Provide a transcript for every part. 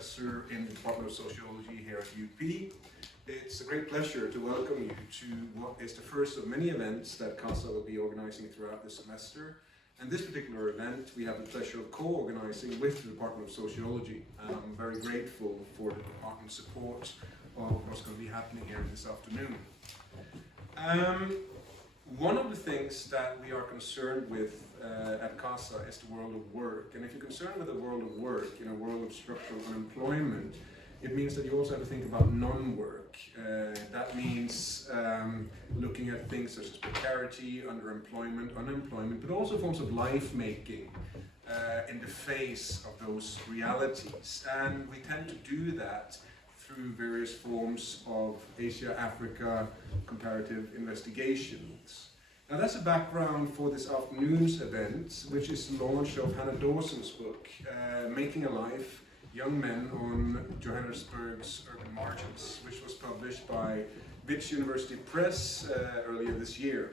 professor in the Department of Sociology here at UP. It's a great pleasure to welcome you to what is the first of many events that CASA will be organizing throughout the semester. And this particular event we have the pleasure of co-organizing with the Department of Sociology. And I'm very grateful for the department's support of what's going to be happening here this afternoon. One of the things that we are concerned with at CASA is the world of work. And if you're concerned with the world of work, in a world of structural unemployment, it means that you also have to think about non-work. That means looking at things such as precarity, underemployment, unemployment, but also forms of life-making in the face of those realities. And we tend to do that through various forms of Asia-Africa comparative investigations. Now that's a background for this afternoon's event, which is the launch of Hannah Dawson's book, Making a Life, Young Men on Johannesburg's Urban Margins, which was published by University Press earlier this year.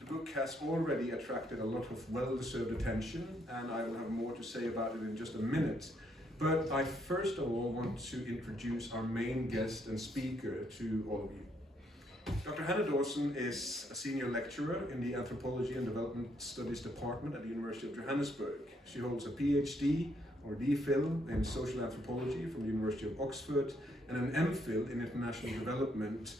The book has already attracted a lot of well-deserved attention, and I will have more to say about it in just a minute. But I first of all want to introduce our main guest and speaker to all of you. Dr. Hannah Dawson is a senior lecturer in the Anthropology and Development Studies Department at the University of Johannesburg. She holds a PhD or DPhil in social anthropology from the University of Oxford and an MPhil in international development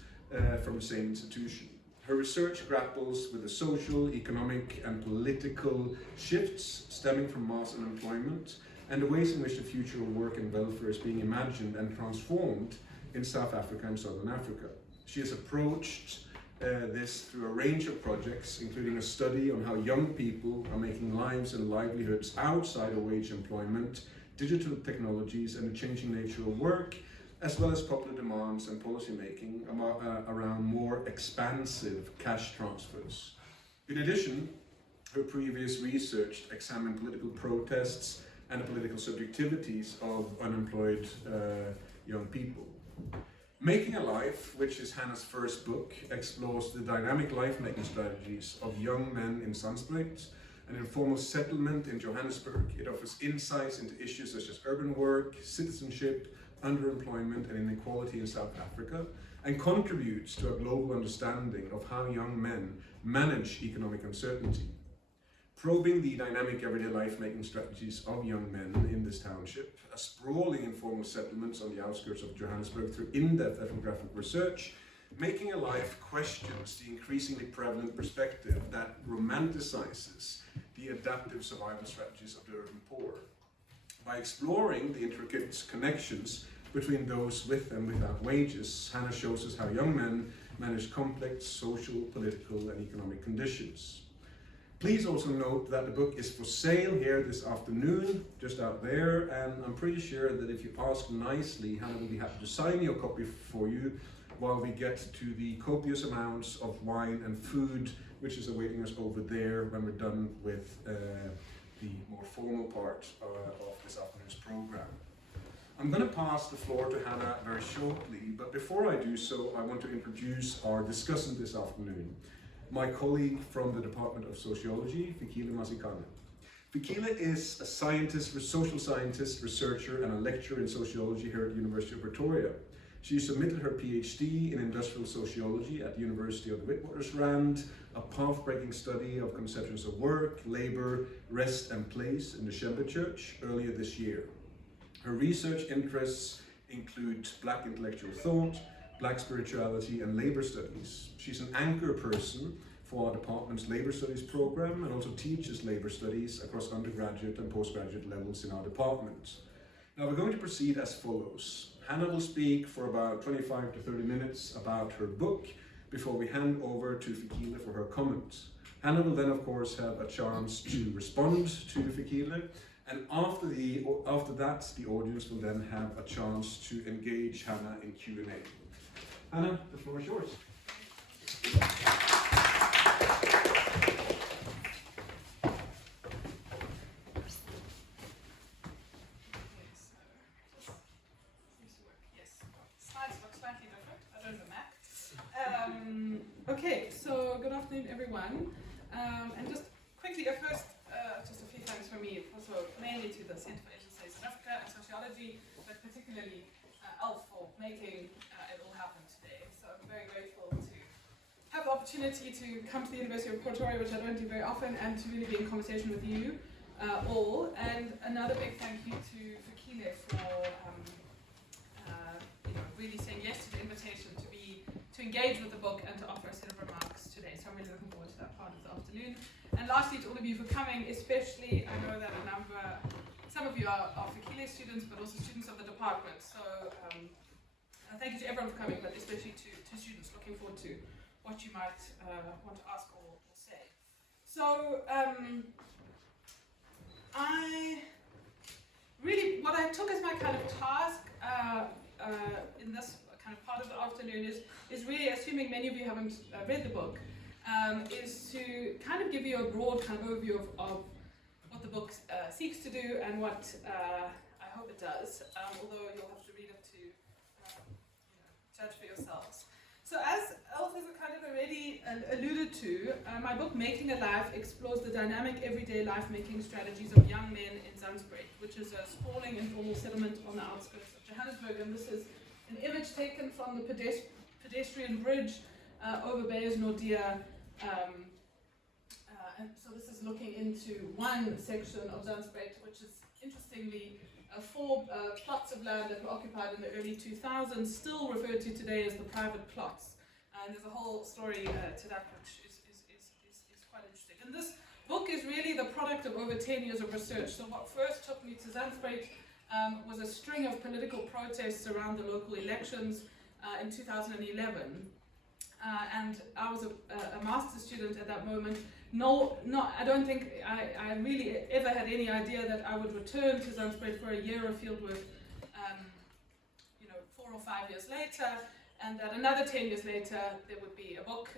from the same institution. Her research grapples with the social, economic and political shifts stemming from mass unemployment and the ways in which the future of work and welfare is being imagined and transformed in South Africa and Southern Africa. She has approached this through a range of projects, including a study on how young people are making lives and livelihoods outside of wage employment, digital technologies and the changing nature of work, as well as popular demands and policy making around more expansive cash transfers. In addition, her previous research examined political protests and the political subjectivities of unemployed young people. Making a Life, which is Hannah's first book, explores the dynamic life-making strategies of young men in Zandspruit, an informal settlement in Johannesburg. It offers insights into issues such as urban work, citizenship, underemployment and inequality in South Africa, and contributes to a global understanding of how young men manage economic uncertainty. Probing the dynamic everyday life-making strategies of young men in this township, a sprawling informal settlements on the outskirts of Johannesburg through in-depth ethnographic research, Making a Life questions the increasingly prevalent perspective that romanticizes the adaptive survival strategies of the urban poor. By exploring the intricate connections between those with and without wages, Hannah shows us how young men manage complex social, political and economic conditions. Please also note that the book is for sale here this afternoon, just out there, and I'm pretty sure that if you ask nicely, Hannah will be happy to sign your copy for you while we get to the copious amounts of wine and food which is awaiting us over there when we're done with the more formal part of this afternoon's program. I'm going to pass the floor to Hannah very shortly, but before I do so, I want to introduce our discussant this afternoon, my colleague from the Department of Sociology, Fikile Masikane. Fikile is a scientist, social scientist, researcher, and a lecturer in sociology here at the University of Pretoria. She submitted her PhD in industrial sociology at the University of the Witwatersrand, a path-breaking study of conceptions of work, labor, rest, and place in the Shembe Church earlier this year. Her research interests include Black intellectual thought, Black spirituality and labor studies. She's an anchor person for our department's labor studies program and also teaches labor studies across undergraduate and postgraduate levels in our department. Now we're going to proceed as follows. Hannah will speak for about 25 to 30 minutes about her book before we hand over to Fikile for her comments. Hannah will then of course have a chance to respond to Fikile, and after that the audience will then have a chance to engage Hannah in Q&A. Hannah, the floor is yours. Slides look slightly different. I don't know Mac. Okay, so good afternoon, everyone. And just quickly, first, just a few thanks from me. Also, mainly to the Center for Asian Studies in Africa and Sociology especially, but particularly Elf for making it all happen today. So I'm very grateful to have the opportunity to come to the University of Pretoria, which I don't do very often, and to really be in conversation with you all. And another big thank you to Fikile for really saying yes to the invitation to engage with the book and to offer a set of remarks today. So I'm really looking forward to that part of the afternoon. And lastly, to all of you for coming, especially, I know that some of you are Fikile students, but also students of the department. So thank you to everyone for coming, but especially to students. Looking forward to what you might want to ask or say. So what I took as my kind of task in this kind of part of the afternoon is really, assuming many of you haven't read the book, is to kind of give you a broad kind of overview of what the book seeks to do and what I hope it does, although you'll have to read it to judge for yourselves. So as Elf has kind of already alluded to, my book Making a Life explores the dynamic everyday life-making strategies of young men in Zandspruit, which is a sprawling informal settlement on the outskirts of Johannesburg. And this is an image taken from the pedestrian bridge over Beyers Nordia. And so this is looking into one section of Zandspruit, which is interestingly 4 plots of land that were occupied in the early 2000s, still referred to today as the private plots. And there's a whole story to that which is quite interesting. And this book is really the product of over 10 years of research. So what first took me to Zandspruit was a string of political protests around the local elections in 2011. And I was a master's student at that moment. I don't think I really ever had any idea that I would return to Zandspruit for a year of fieldwork, 4 or 5 years later, and that another 10 years later there would be a book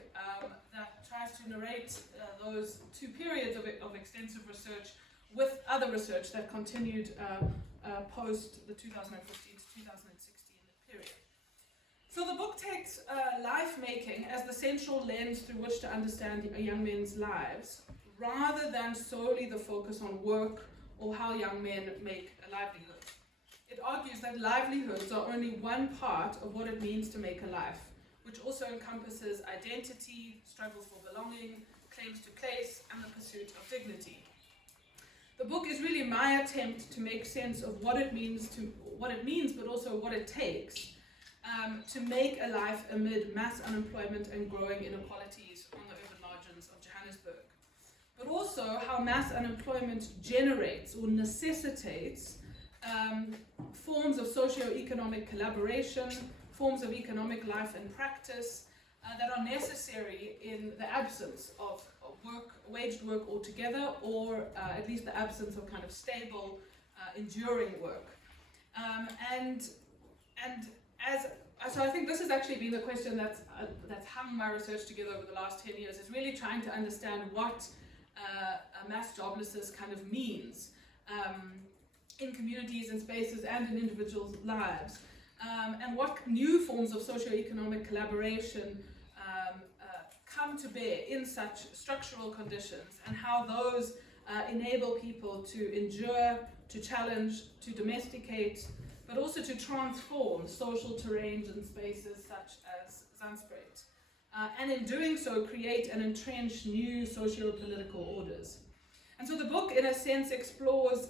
that tries to narrate those 2 periods of extensive research with other research that continued post the 2015 to 2016 period. So the book takes life-making as the central lens through which to understand young men's lives, rather than solely the focus on work or how young men make a livelihood. It argues that livelihoods are only one part of what it means to make a life, which also encompasses identity, struggles for belonging, claims to place, and the pursuit of dignity. The book is really my attempt to make sense of what it means, but also what it takes to make a life amid mass unemployment and growing inequalities on the urban margins of Johannesburg. But also how mass unemployment generates or necessitates forms of socio-economic collaboration, forms of economic life and practice that are necessary in the absence of waged work altogether, or at least the absence of kind of stable, enduring work. So I think this has actually been the question that's hung my research together over the last 10 years, is really trying to understand what mass joblessness kind of means in communities and spaces and in individuals' lives, and what new forms of socio-economic collaboration come to bear in such structural conditions, and how those enable people to endure, to challenge, to domesticate, but also to transform social terrains and spaces such as Zandspruit. And in doing so, create and entrench new socio-political orders. And so the book, in a sense, explores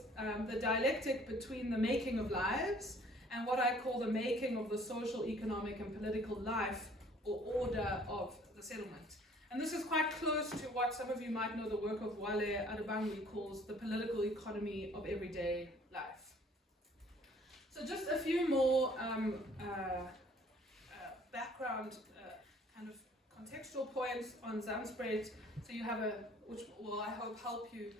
the dialectic between the making of lives and what I call the making of the social, economic, and political life or order of the settlement. And this is quite close to what some of you might know the work of Wale Adebangwi calls the political economy of everyday life. So just a few more background kind of contextual points on Zandspruit, so you have which will, I hope, help you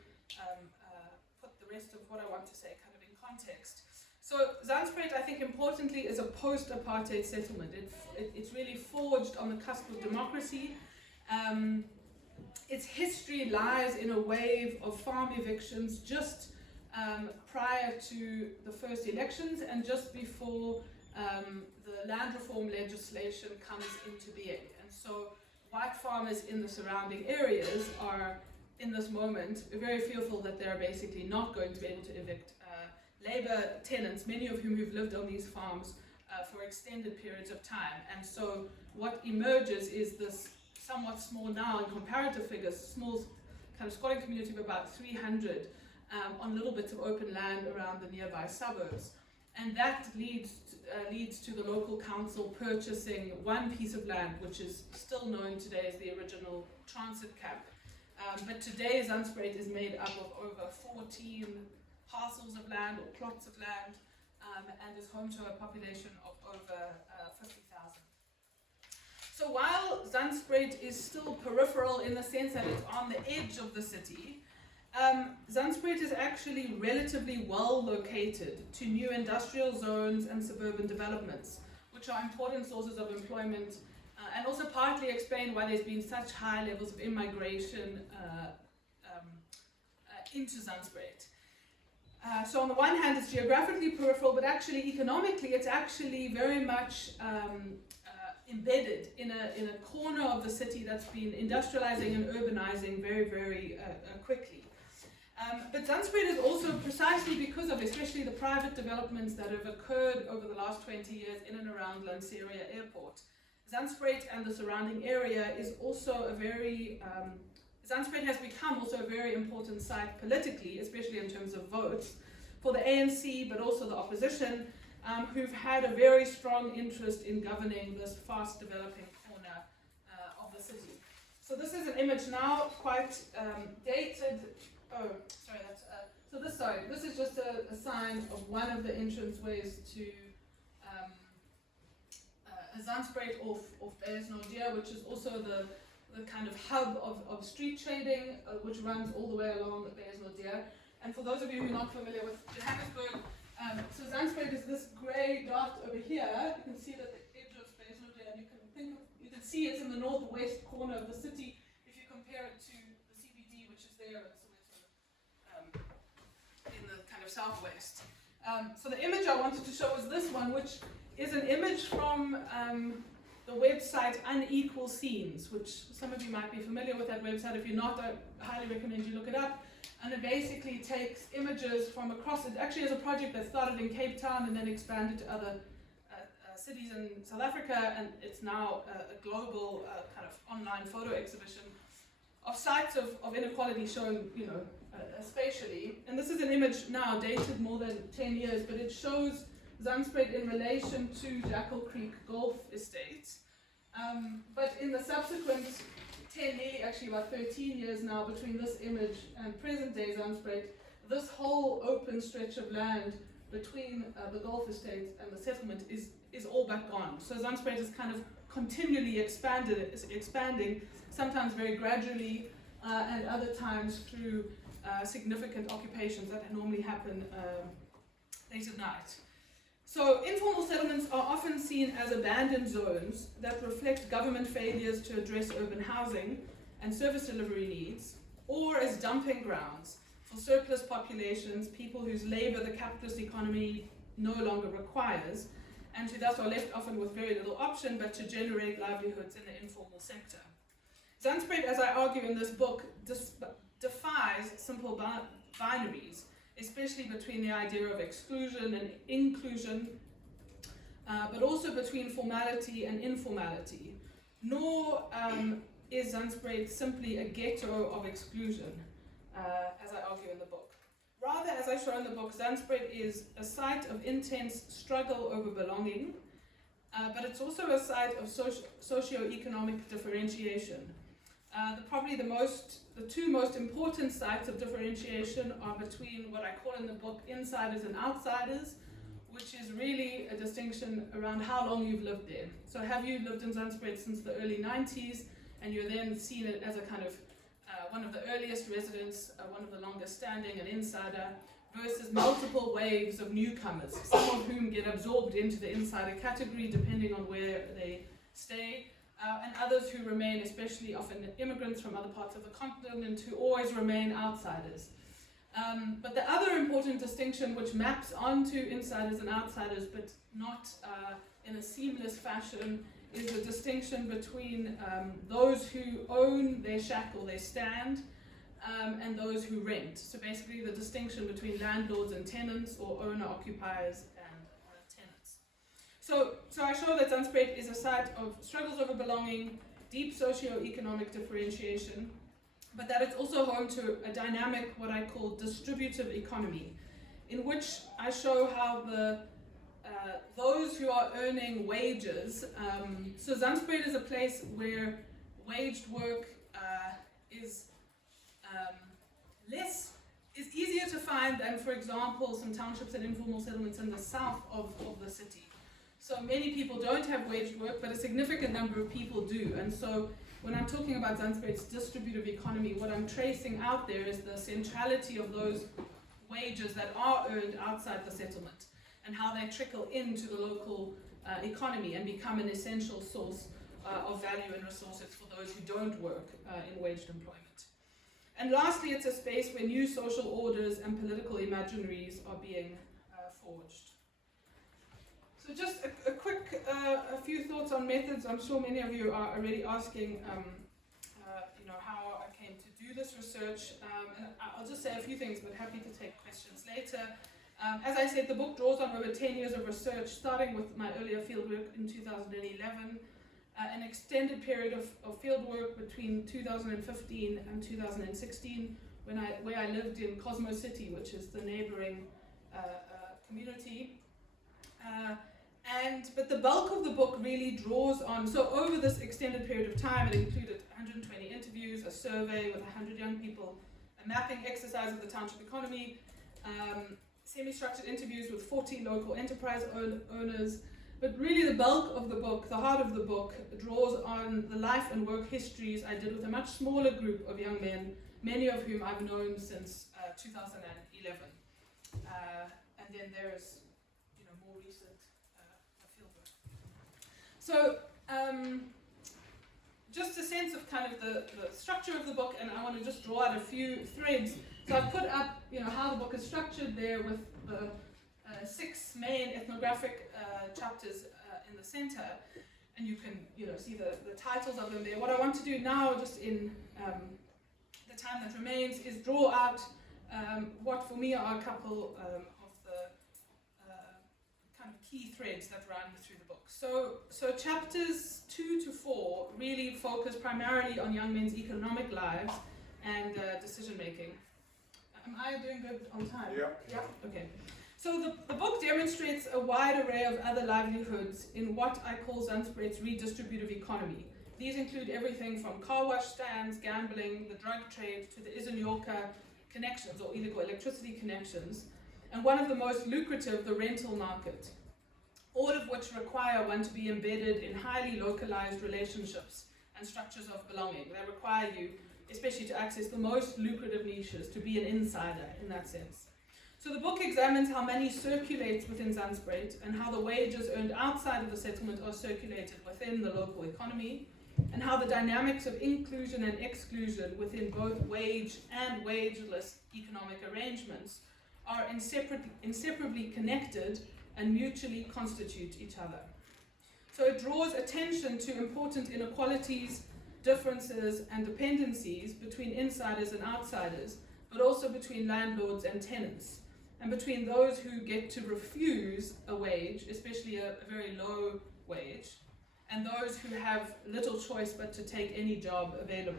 put the rest of what I want to say kind of in context. So Zandspruit, I think importantly, is a post-apartheid settlement. It's really forged on the cusp of democracy. Its history lies in a wave of farm evictions just prior to the first elections and just before the land reform legislation comes into being. And so white farmers in the surrounding areas are, in this moment, very fearful that they're basically not going to be able to evict labor tenants, many of whom have lived on these farms for extended periods of time. And so what emerges is this somewhat small now in comparative figures, small kind of squatting community of about 300 on little bits of open land around the nearby suburbs. And that leads to the local council purchasing one piece of land, which is still known today as the original transit camp. But today Zandspruit is made up of over 14 parcels of land or plots of land, and is home to a population of over 50,000. So while Zandspruit is still peripheral in the sense that it's on the edge of the city, Zandspruit is actually relatively well located to new industrial zones and suburban developments, which are important sources of employment, and also partly explain why there's been such high levels of immigration into Zandspruit. So on the one hand, it's geographically peripheral, but actually economically, it's actually very much embedded in a corner of the city that's been industrializing and urbanizing very, very quickly. But Zandspruit is also, precisely because of especially the private developments that have occurred over the last 20 years in and around Lanseria Airport, Zandspruit and the surrounding area is also a very, Zandspruit has become also a very important site politically, especially in terms of votes, for the ANC, but also the opposition, who've had a very strong interest in governing this fast developing corner of the city. So this is an image now, quite dated. Oh, sorry, this is just a sign of one of the entranceways to Zandspruit off Beyersnoddeer, which is also the kind of hub of street trading, which runs all the way along Beyersnoddeer. And for those of you who are not familiar with Johannesburg, so Zandspruit is this grey dot over here. You can see that the edge of Beyersnoddeer, and you can see it's in the northwest corner of the city if you compare it to the CBD, which is there in the kind of southwest. So the image I wanted to show is this one, which is an image from the website Unequal Scenes, which some of you might be familiar with that website. If you're not, I highly recommend you look it up. And it basically takes images from across, it actually is a project that started in Cape Town and then expanded to other cities in South Africa, and it's now a global kind of online photo exhibition of sites of inequality shown, spatially. And this is an image now dated more than 10 years, but it shows Zandspruit in relation to Jackal Creek Golf Estate. But in the subsequent 10, nearly actually about 13 years now, between this image and present day Zandspruit, this whole open stretch of land between the golf estate and the settlement is all but gone. So Zandspruit is kind of continually expanding, sometimes very gradually, and other times through significant occupations that normally happen late at night. So informal settlements are often seen as abandoned zones that reflect government failures to address urban housing and service delivery needs, or as dumping grounds for surplus populations, people whose labor the capitalist economy no longer requires, and who thus are left often with very little option but to generate livelihoods in the informal sector. Zandspruit, as I argue in this book, defies simple binaries, especially between the idea of exclusion and inclusion, but also between formality and informality. Nor is Zandspruit simply a ghetto of exclusion, as I argue in the book. Rather, as I show in the book, Zandspruit is a site of intense struggle over belonging, but it's also a site of socio-economic differentiation. Probably the two most important sites of differentiation are between what I call in the book insiders and outsiders, which is really a distinction around how long you've lived there. So have you lived in Zandspruit since the early 90s, and you're then seen it as a kind of one of the earliest residents, one of the longest standing, an insider, versus multiple waves of newcomers, some of whom get absorbed into the insider category depending on where they stay, and others who remain, especially often immigrants from other parts of the continent, who always remain outsiders. But the other important distinction, which maps onto insiders and outsiders, but not in a seamless fashion, is the distinction between those who own their shack or their stand, and those who rent. So basically the distinction between landlords and tenants, or owner-occupiers and tenants. So I show that Zandspruit is a site of struggles over belonging, deep socio-economic differentiation, but that it's also home to a dynamic, what I call distributive economy, in which I show how those who are earning wages, so Zandspruit is a place where waged work is easier to find than, for example, some townships and informal settlements in the south of the city. So many people don't have waged work, but a significant number of people do. And so when I'm talking about Zandspruit's distributive economy, what I'm tracing out there is the centrality of those wages that are earned outside the settlement, and how they trickle into the local economy and become an essential source of value and resources for those who don't work in waged employment. And lastly, it's a space where new social orders and political imaginaries are being forged. So just a quick, a few thoughts on methods. I'm sure many of you are already asking, how I came to do this research. And I'll just say a few things, but happy to take questions later. As I said, the book draws on over 10 years of research, starting with my earlier fieldwork in 2011, an extended period of fieldwork between 2015 and 2016, where I lived in Cosmo City, which is the neighboring community. But the bulk of the book really draws on, so over this extended period of time, it included 120 interviews, a survey with 100 young people, a mapping exercise of the township economy, semi-structured interviews with 40 local enterprise owners. But really the bulk of the book, the heart of the book, draws on the life and work histories I did with a much smaller group of young men, many of whom I've known since 2011. And then there's more recent fieldwork. So just a sense of kind of the structure of the book, and I want to just draw out a few threads. So I've put up how the book is structured there with the 6 main ethnographic chapters in the center, and you can see the titles of them there. What I want to do now, just in the time that remains, is draw out what for me are a couple of the kind of key threads that run through the book. So chapters 2 to 4 really focus primarily on young men's economic lives and decision making. Am I doing good on time? Yeah. Okay. So the book demonstrates a wide array of other livelihoods in what I call Zandspruit's redistributive economy. These include everything from car wash stands, gambling, the drug trade, to the Izinyoka connections, or illegal electricity connections, and one of the most lucrative, the rental market, all of which require one to be embedded in highly localized relationships and structures of belonging. They require you, especially to access the most lucrative niches, to be an insider in that sense. So the book examines how money circulates within Zandspruit and how the wages earned outside of the settlement are circulated within the local economy, and how the dynamics of inclusion and exclusion within both wage and wageless economic arrangements are inseparably connected and mutually constitute each other. So it draws attention to important inequalities, differences and dependencies between insiders and outsiders, but also between landlords and tenants, and between those who get to refuse a wage, especially a very low wage, and those who have little choice but to take any job available.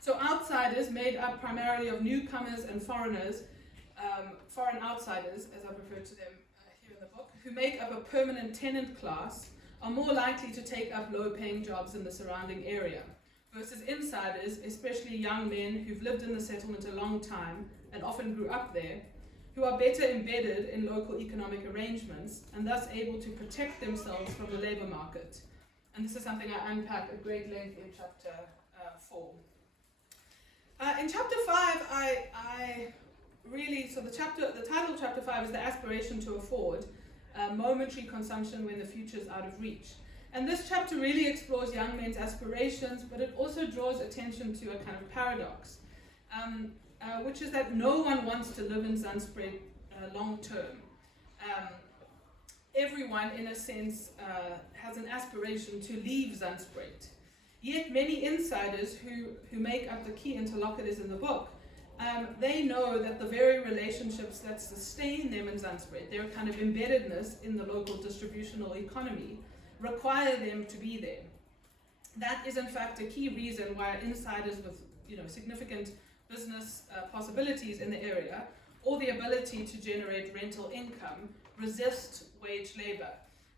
So outsiders, made up primarily of newcomers and foreigners, foreign outsiders, as I refer to them here in the book, who make up a permanent tenant class, are more likely to take up low-paying jobs in the surrounding area, versus insiders, especially young men who've lived in the settlement a long time and often grew up there, who are better embedded in local economic arrangements and thus able to protect themselves from the labour market. And this is something I unpack at great length in chapter 4. In chapter 5, I really, so the title of chapter 5 is The Aspiration to Afford, Momentary Consumption When the Future is Out of Reach. And this chapter really explores young men's aspirations, but it also draws attention to a kind of paradox, which is that no one wants to live in Zandspruit long term. Everyone, in a sense, has an aspiration to leave Zandspruit. Yet many insiders who make up the key interlocutors in the book, they know that the very relationships that sustain them in Zandspruit, their kind of embeddedness in the local distributional economy, require them to be there. That is in fact a key reason why insiders with significant business possibilities in the area, or the ability to generate rental income, resist wage labor.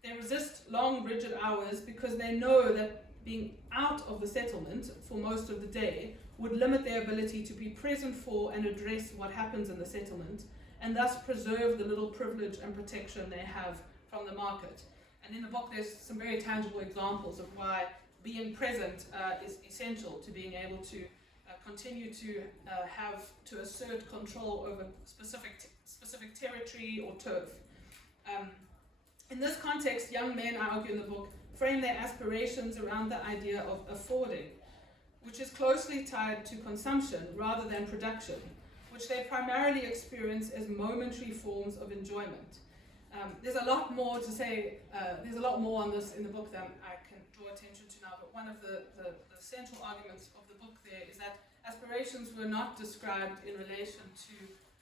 They resist long, rigid hours because they know that being out of the settlement for most of the day would limit their ability to be present for and address what happens in the settlement, and thus preserve the little privilege and protection they have from the market. And in the book there's some very tangible examples of why being present is essential to being able to continue to have to assert control over specific territory or turf. In this context, young men, I argue in the book, frame their aspirations around the idea of affording, which is closely tied to consumption rather than production, which they primarily experience as momentary forms of enjoyment. There's a lot more to say, there's a lot more on this in the book than I can draw attention to now, but one of the central arguments of the book there is that aspirations were not described in relation to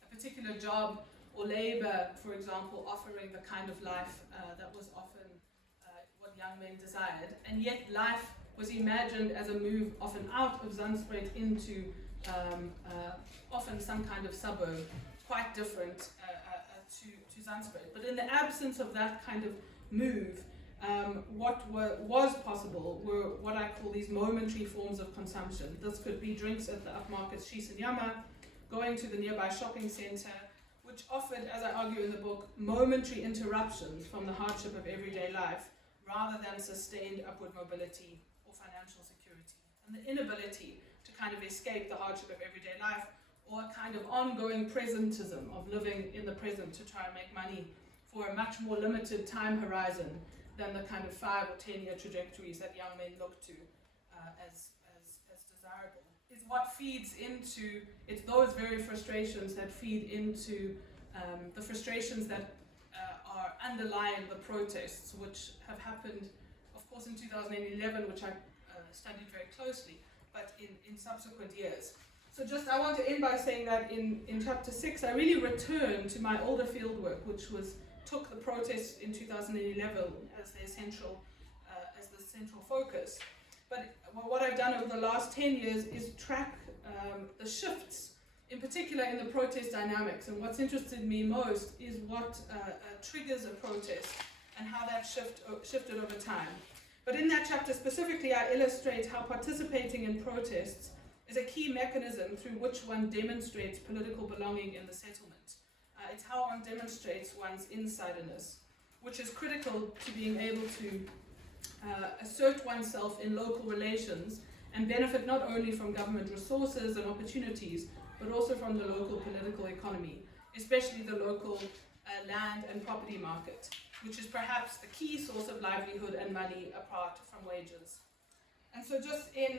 a particular job or labor, for example, offering the kind of life that was often what young men desired, and yet life was imagined as a move often out of Zandspruit into often some kind of suburb, quite different to Zandspruit. But in the absence of that kind of move, what was possible were what I call these momentary forms of consumption. This could be drinks at the upmarket Shisenyama, going to the nearby shopping centre, which offered, as I argue in the book, momentary interruptions from the hardship of everyday life, rather than sustained upward mobility or financial security. And the inability to kind of escape the hardship of everyday life, or a kind of ongoing presentism of living in the present to try and make money for a much more limited time horizon than the kind of 5 or 10 year trajectories that young men look to as desirable, is what feeds into, it's those very frustrations that feed into the frustrations that are underlying the protests, which have happened, of course, in 2011, which I studied very closely, but in subsequent years. So I want to end by saying that in chapter 6, I really returned to my older fieldwork, which took the protests in 2011 as the central focus. But what I've done over the last 10 years is track the shifts, in particular in the protest dynamics. And what's interested me most is what triggers a protest and how that shifted over time. But in that chapter specifically, I illustrate how participating in protests is a key mechanism through which one demonstrates political belonging in the settlement. It's how one demonstrates one's insiderness, which is critical to being able to assert oneself in local relations and benefit not only from government resources and opportunities, but also from the local political economy, especially the local land and property market, which is perhaps the key source of livelihood and money apart from wages. And so just in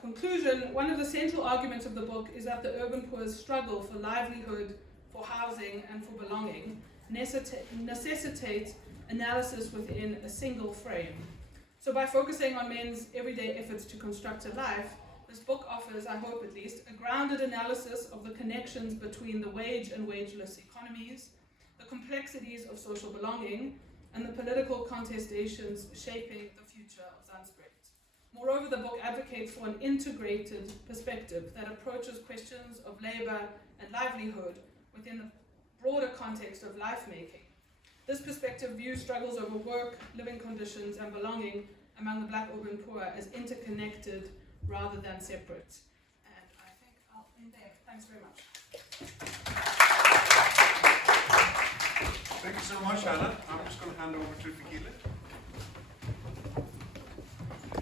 conclusion, one of the central arguments of the book is that the urban poor's struggle for livelihood, for housing, and for belonging necessitates analysis within a single frame. So by focusing on men's everyday efforts to construct a life, this book offers, I hope at least, a grounded analysis of the connections between the wage and wageless economies, the complexities of social belonging, and the political contestations shaping the future of Zandspruit. Moreover, the book advocates for an integrated perspective that approaches questions of labor and livelihood within the broader context of life-making. This perspective views struggles over work, living conditions, and belonging among the black urban poor as interconnected rather than separate. And I think I'll end there. Thanks very much. Thank you so much, Anna. I'm just going to hand over to Fikile.